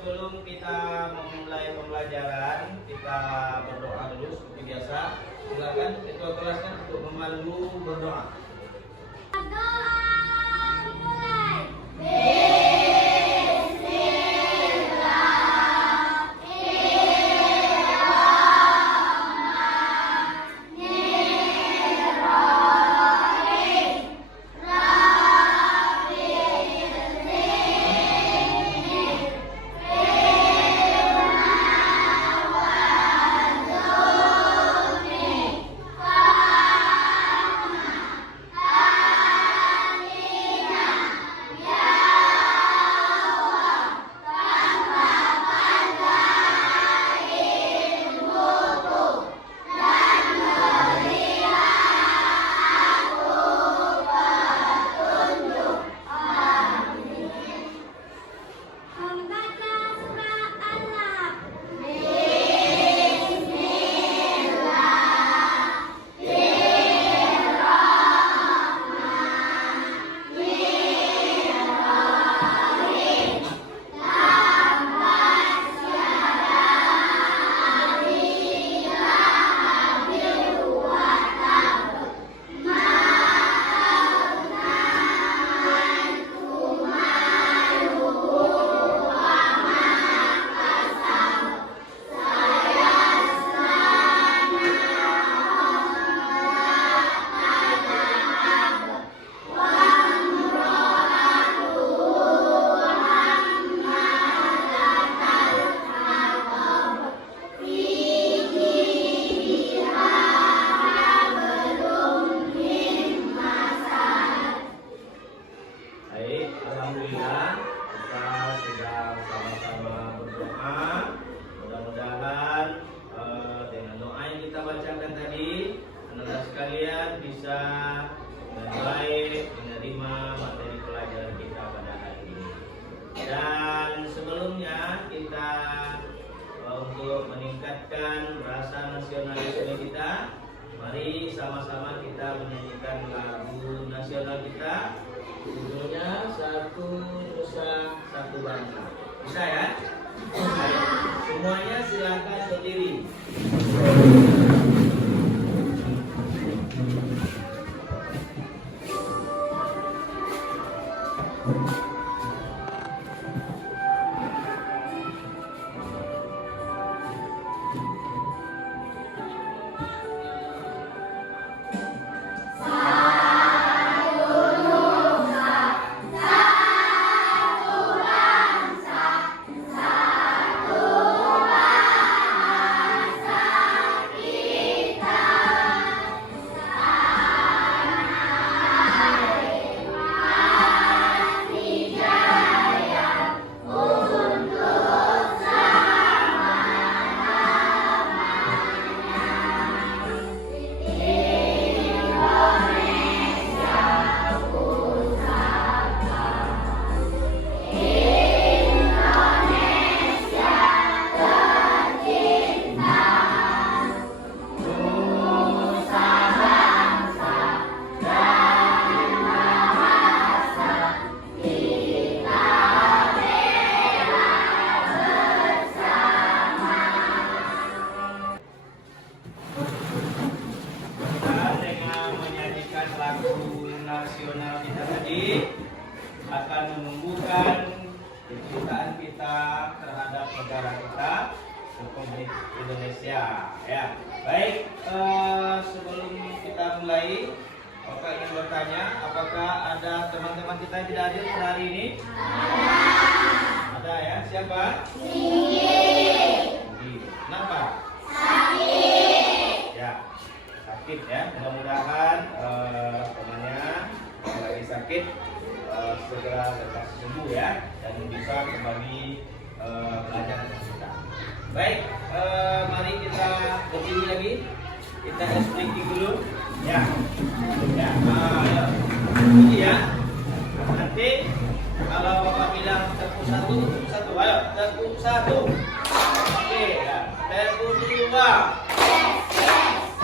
sebelum kita memulai pembelajaran, kita berdoa dulu seperti biasa. Silakan ketua kelasnya untuk memandu berdoa. Alhamdulillah kita sudah sama-sama berdoa. Mudah-mudahan dengan doa yang kita bacakan tadi, anak-anak sekalian bisa dengan baik menerima materi pelajaran kita pada hari ini. Dan sebelumnya kita untuk meningkatkan rasa nasionalisme kita, mari sama-sama kita menyanyikan lagu nasional kita. Judulnya Satu Nusa Satu Bangsa. Bisa ya? Ayo, semuanya silakan berdiri. Nasional kita tadi akan menumbuhkan kecintaan kita terhadap negara kita, Republik Indonesia. Ya, baik. Sebelum kita mulai, Bapak ingin bertanya, apakah ada teman-teman kita yang tidak hadir pada hari ini? Ada ya? Siapa? Kenapa? Sakit. Ya, sakit ya. Mudah-mudahan temannya yang lagi sakit segera lekas sembuh ya, dan bisa kembali belajar dengan kita. Baik, mari kita berdiri lagi. Kita speaking dulu. Ya, ya, ayo. Ini ya. Nanti kalau Bapak bilang tepuk satu, ayo tepuk satu. Oke, ya. Tepuk dua.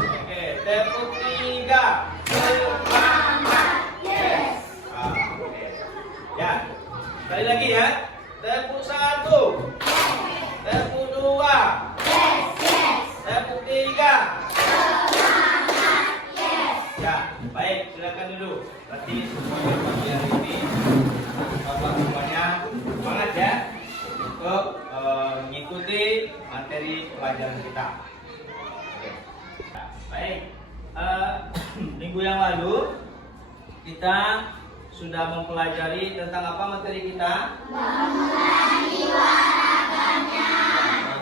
Oke, tepuk tiga. Ya, sekali lagi ya. Tepuk satu. untuk mengikuti materi pelajaran kita. Oke. Baik, minggu yang lalu kita sudah mempelajari tentang apa materi kita?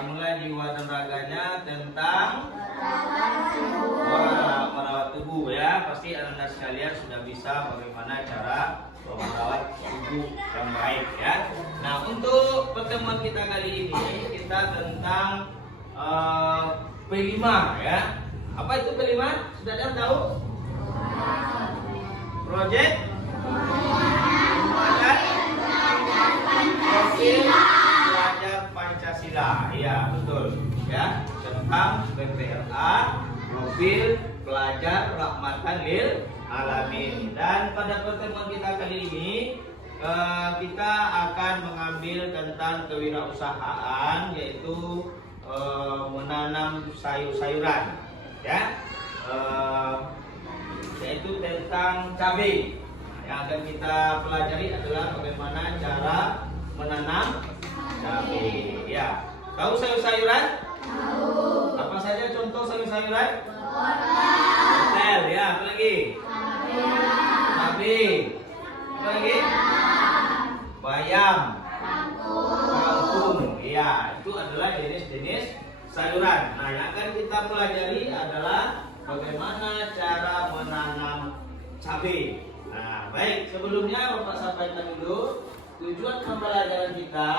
Memulai jiwa dan raganya tentang merawat tubuh ya. Pasti anak-anak sekalian sudah bisa bagaimana cara merawat tubuh yang baik ya. Nah, untuk pertemuan kita kali ini kita tentang P5 ya. Apa itu P5? Sudah ada yang tahu? Project Profil Pelajar Pancasila. Ya, betul. Ya, tentang PPLA, Profil Pelajar Rahmatan Lil Alamin. Dan pada pertemuan kita kali ini kita akan mengambil tentang kewirausahaan, yaitu menanam sayur-sayuran, ya, yaitu tentang cabai. Yang akan kita pelajari adalah bagaimana cara menanam cabai. Ya, tahu sayur-sayuran? Tahu. Apa saja contoh sayur-sayuran? Wortel, ya. Apa lagi? Cabai. Apa lagi? Bayam. Kangkung. Ya, itu adalah jenis-jenis sayuran. Nah, yang akan kita pelajari adalah bagaimana cara menanam cabai. Nah, baik, sebelumnya Bapak sampaikan dulu tujuan pembelajaran kita.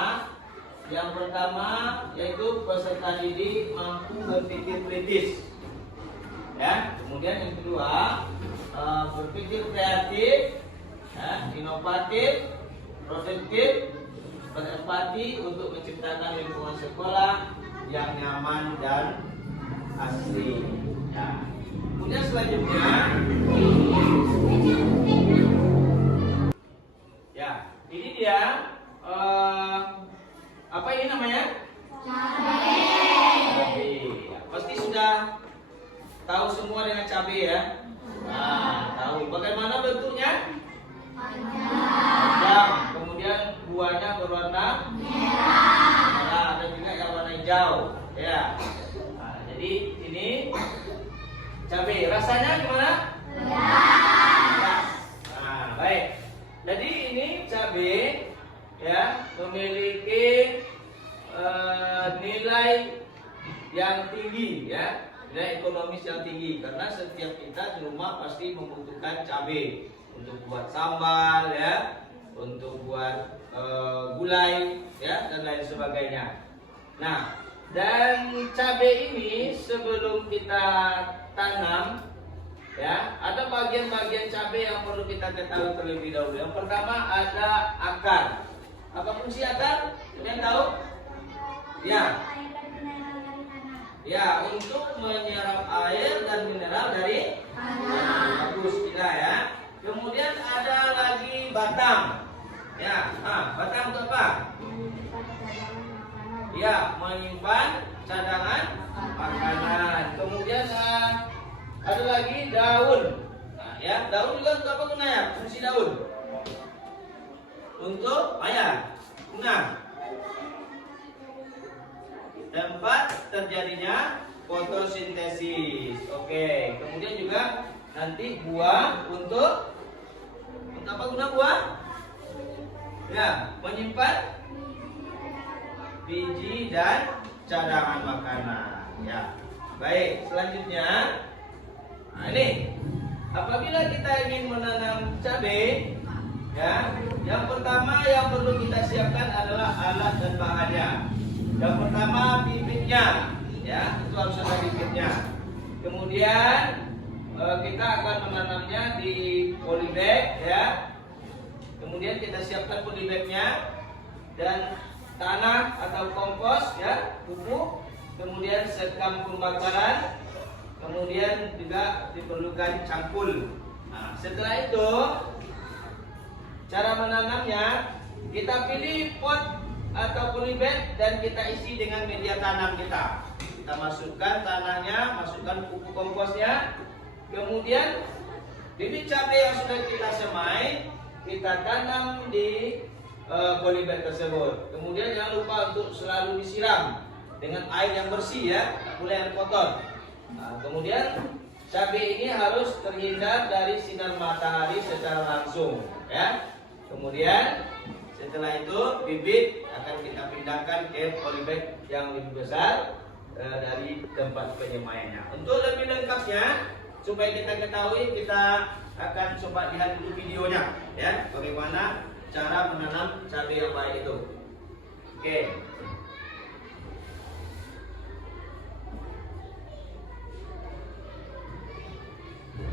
Yang pertama yaitu peserta didik mampu berpikir kritis. Ya, kemudian yang kedua berpikir kreatif, ya, inovatif, produktif, berempati untuk menciptakan lingkungan sekolah yang nyaman dan asri. Ya. Kemudian selanjutnya, ya, ini dia apa ini namanya? Cabai. Ya, pasti sudah tahu semua dengan cabai ya. Nah, tahu bagaimana bentuknya? Panjang. Kemudian buahnya berwarna merah, ada juga yang warna hijau. Ya. Nah, jadi ini cabai. Rasanya gimana? Nah, baik. Jadi ini cabai ya memiliki nilai yang tinggi ya, nilai ekonomis yang tinggi, karena setiap kita di rumah pasti membutuhkan cabai untuk buat sambal ya, untuk buat gulai ya, dan lain sebagainya. Nah, dan cabai ini sebelum kita tanam ya, ada bagian-bagian cabai yang perlu kita ketahui terlebih dahulu. Yang pertama ada akar. Apa fungsi akar? Kalian tahu? Ya. Ya, untuk menyerap air dan mineral dari tanah. Bagus tidak ya? Kemudian ada lagi batang. Ya, batang itu apa? Ya, menyimpan cadangan makanan. Kemudian ada lagi daun. Nah, ya, daun juga untuk apa gunanya? Fungsi daun untuk bunga. Tempat terjadinya fotosintesis. Oke, kemudian juga nanti buah untuk apa guna buah? Ya, menyimpan biji dan cadangan makanan. Ya, baik. Selanjutnya, nah ini, apabila kita ingin menanam cabai, ya, yang pertama yang perlu kita siapkan adalah alat dan bahannya. Yang pertama bibitnya, ya, itu harus ada bibitnya. Kemudian kita akan menanamnya di polybag, ya. Kemudian kita siapkan polybagnya dan tanah atau kompos, ya, pupuk. Kemudian sekam pembakaran. Kemudian juga diperlukan cangkul. Nah, setelah itu cara menanamnya, kita pilih pot atau polybag dan kita isi dengan media tanam kita. Kita masukkan tanahnya, masukkan pupuk komposnya. Kemudian bibit cabai yang sudah kita semai kita tanam di polybag tersebut. Kemudian jangan lupa untuk selalu disiram dengan air yang bersih ya, tak boleh yang kotor. Nah, kemudian cabai ini harus terhindar dari sinar matahari secara langsung ya. Kemudian setelah itu bibit akan kita pindahkan ke polybag yang lebih besar dari tempat penyemaiannya. Untuk lebih lengkapnya supaya kita ketahui, kita akan coba lihat dulu videonya ya, bagaimana cara menanam cabai yang baik itu. Oke.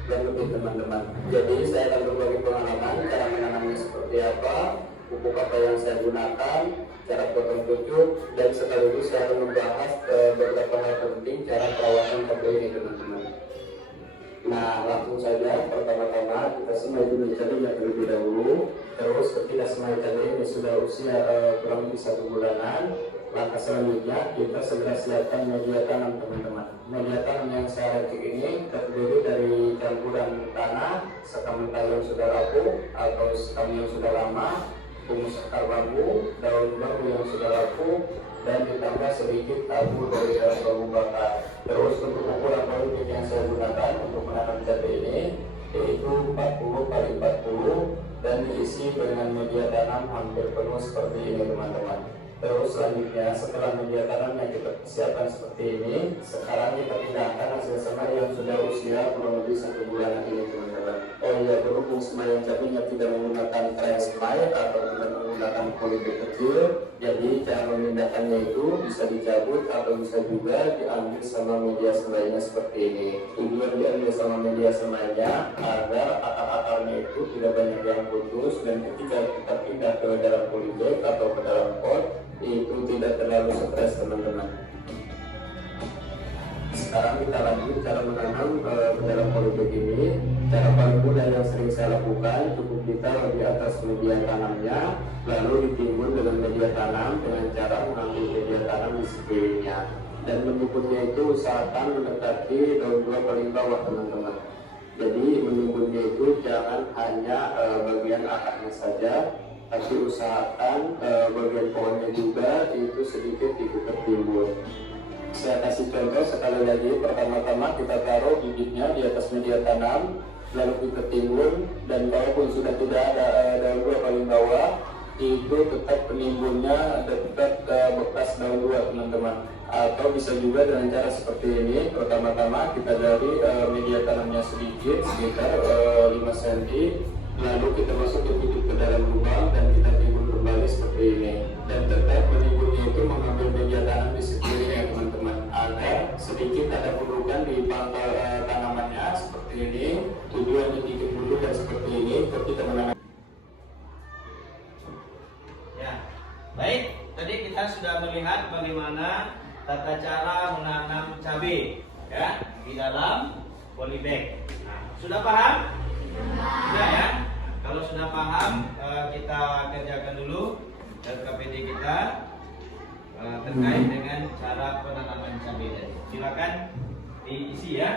Dan lebih teman-teman. Jadi saya akan berbagi pengalaman cara menanamnya seperti apa, pupuk apa yang saya gunakan, cara potong pucuk, dan sekaligus saya akan membahas beberapa hal penting cara perawatan cabai ini teman-teman. Nah, langsung saja. Pertama-tama kita semai dulu cabainya terlebih dahulu. Terus ketika semai cabai ini sudah usia kurang lebih 1 bulanan, langkah selanjutnya kita segera siapkan media tanam teman-teman. Media tanam yang saya racik ini terdiri dari campuran tanah, sekam mentah yang sudah rapuh atau sekam yang sudah lama, humus akar bambu, daun bambu yang sudah rapuh, dan ditambah sedikit tabu dari daun bambu bakar. Terus untuk ukuran polybag yang saya gunakan untuk menanam cabai ini yaitu 40x40 dan diisi dengan media tanam hampir penuh seperti ini teman-teman. Terus selanjutnya setelah media tanam yang kita persiapkan seperti ini, sekarang kita pindahkan hasil semai yang sudah usia kurang lebih 1 bulanan ini teman-teman. Oh iya, berhubung semai yang cabainya tidak menggunakan tray semai atau tidak menggunakan polybag kecil, jadi cara memindahkannya itu bisa dicabut atau bisa juga diambil sama media semainya seperti ini. Tujuan diambil sama media semainya agar akar-akarnya itu tidak banyak yang putus, dan ketika kita pindah ke dalam polybag atau ke dalam pot itu tidak terlalu stres teman-teman. Sekarang kita lanjut cara menanam ke dalam polybag ini. Cara paling mudah yang sering saya lakukan, cukup ditaruh di atas media tanamnya, lalu ditimbun dengan media tanam dengan cara mengambil media tanam di sekelilingnya, dan menimbunnya itu usahakan mendekati daun buah paling bawah teman-teman. Jadi menimbunnya itu jangan hanya bagian akarnya saja, tapi usahakan bagian pohonnya juga itu sedikit ikut tertimbun. Saya kasih contoh sekali lagi. Pertama-tama kita taruh bibitnya di atas media tanam, lalu kita timbun, dan kalaupun sudah tidak ada daun buah paling bawah, itu tetap penimbunnya tetap bekas daun buah teman-teman. Atau bisa juga dengan cara seperti ini. Pertama-tama kita dari media tanamnya sedikit, sekitar 5 cm, lalu kita masukkan bibit ke dalam lubang dan kita timbun kembali seperti ini. Dan tetap menimbunnya itu mengambil media tanam di sekelilingnya teman-teman, agar sedikit ada pendudukan di pangkal tanamannya seperti ini. Tujuannya dikit dulu dan seperti ini ketika menanam. Ya, baik. Tadi kita sudah melihat bagaimana tata cara menanam cabai ya di dalam polybag. Nah, sudah paham? Sudah ya. Kalau sudah paham, kita kerjakan dulu KPD kita terkait dengan cara penanaman cabai tadi. Silakan diisi ya.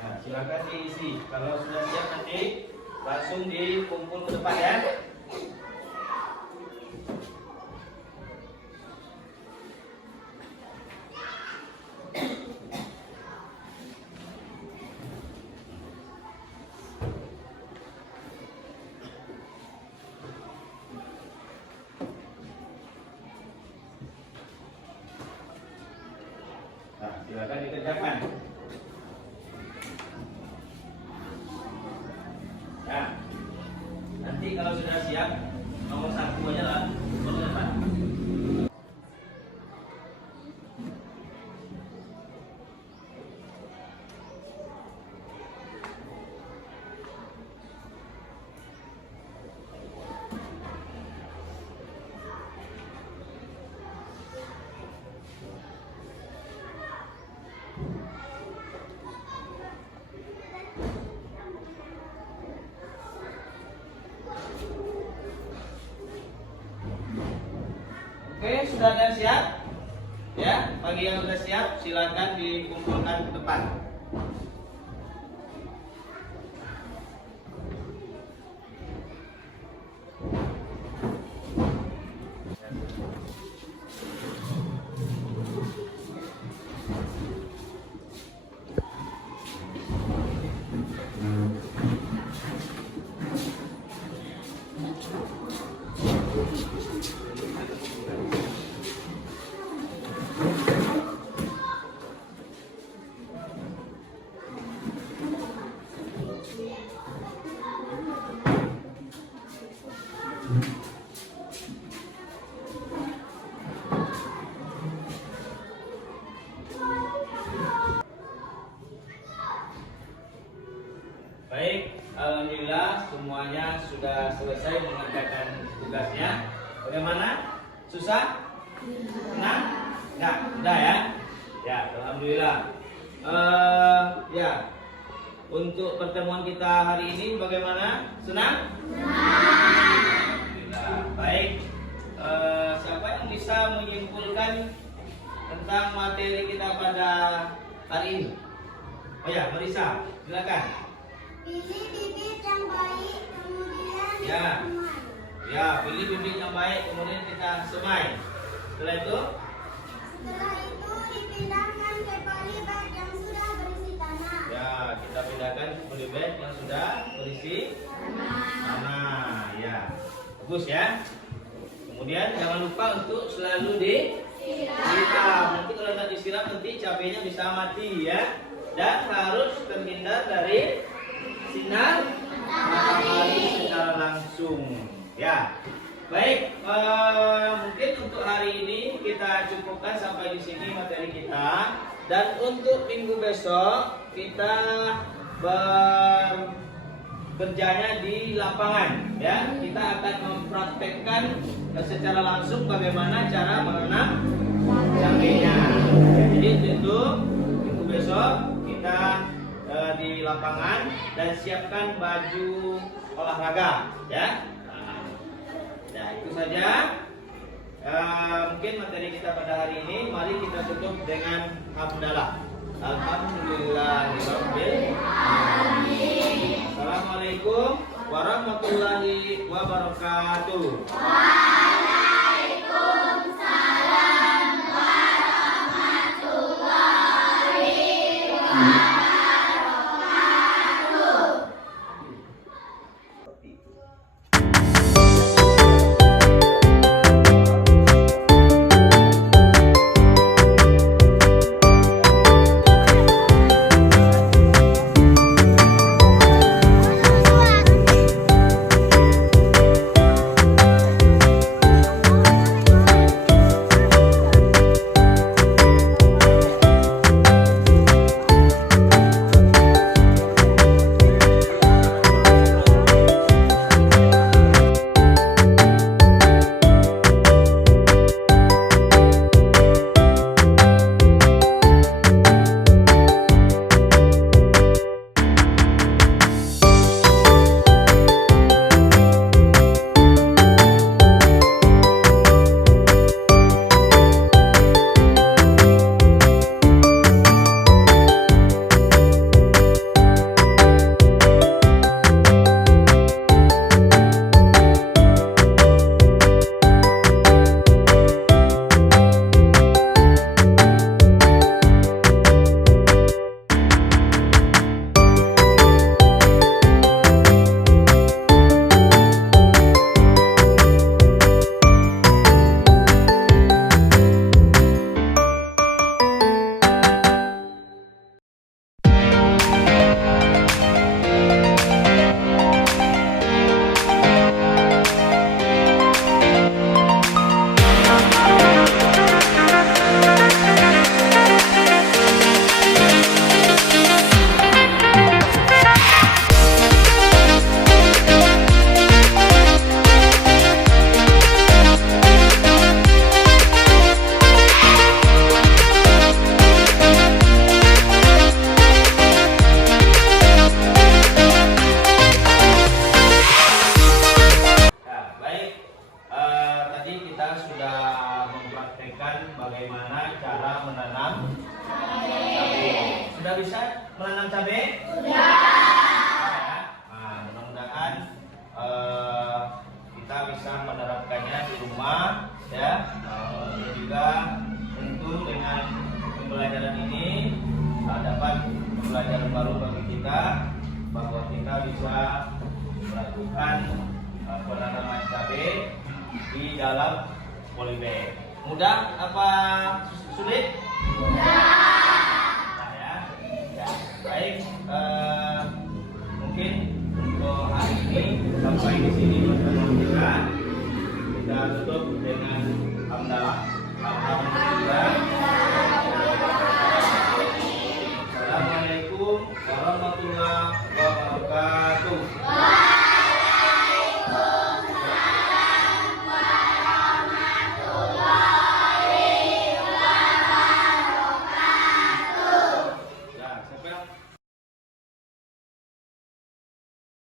Nah, silakan diisi. Kalau sudah siap nanti langsung dikumpul ke depan ya. Nah, silakan dikerjakan. Nah, nanti kalau sudah siap, nomor 1 aja lah, nomor depan. Oke, sudah ada yang siap? Ya, bagi yang sudah siap silakan dikumpulkan ke depan. Baik, alhamdulillah semuanya sudah selesai mengerjakan tugasnya. Bagaimana? Susah? Senang? Enggak, udah ya? Ya, alhamdulillah. Ya, untuk pertemuan kita hari ini bagaimana? Senang? Alhamdulillah. Baik, siapa yang bisa menyimpulkan tentang materi kita pada hari ini? Oh ya, Marisa, silakan. Pilih bibit yang baik, kemudian Ya. semai. Ya, pilih bibit yang baik, kemudian kita semai. Setelah itu, Setelah itu dipindahkan ke polybag yang sudah berisi tanah. ya kita pindahkan ke polybag yang sudah berisi tanah. Ya, bagus ya. Kemudian jangan lupa untuk selalu disiram. Nanti kalau tidak disiram nanti cabenya bisa mati ya. Dan harus terhindar dari sinar matahari secara langsung. Ya, baik. Mungkin untuk hari ini kita cukupkan sampai di sini materi kita. Dan untuk minggu besok kita bekerjanya di lapangan. Ya, kita akan mempraktekkan secara langsung bagaimana cara menanam cabenya. Ya, jadi itu minggu besok kita di lapangan dan siapkan baju olahraga ya. Nah, itu saja mungkin materi kita pada hari ini. Mari kita tutup dengan hamdalah. Alhamdulillahirabbil alamin. Assalamualaikum warahmatullahi wabarakatuh. Sudah bisa menanam cabai? Sudah. Nah, mudah-mudahan kita bisa menerapkannya di rumah ya. Dan juga tentu dengan pembelajaran ini dapat pembelajaran baru bagi kita bahwa kita bisa melakukan penanaman cabai di dalam polybag. Mudah apa sulit? Nah, ya. Baik, mungkin untuk hari ini sampai di sini pertemuan kita tutup dengan hamdalah. Alhamdulillah. Assalamualaikum warahmatullahi wabarakatuh.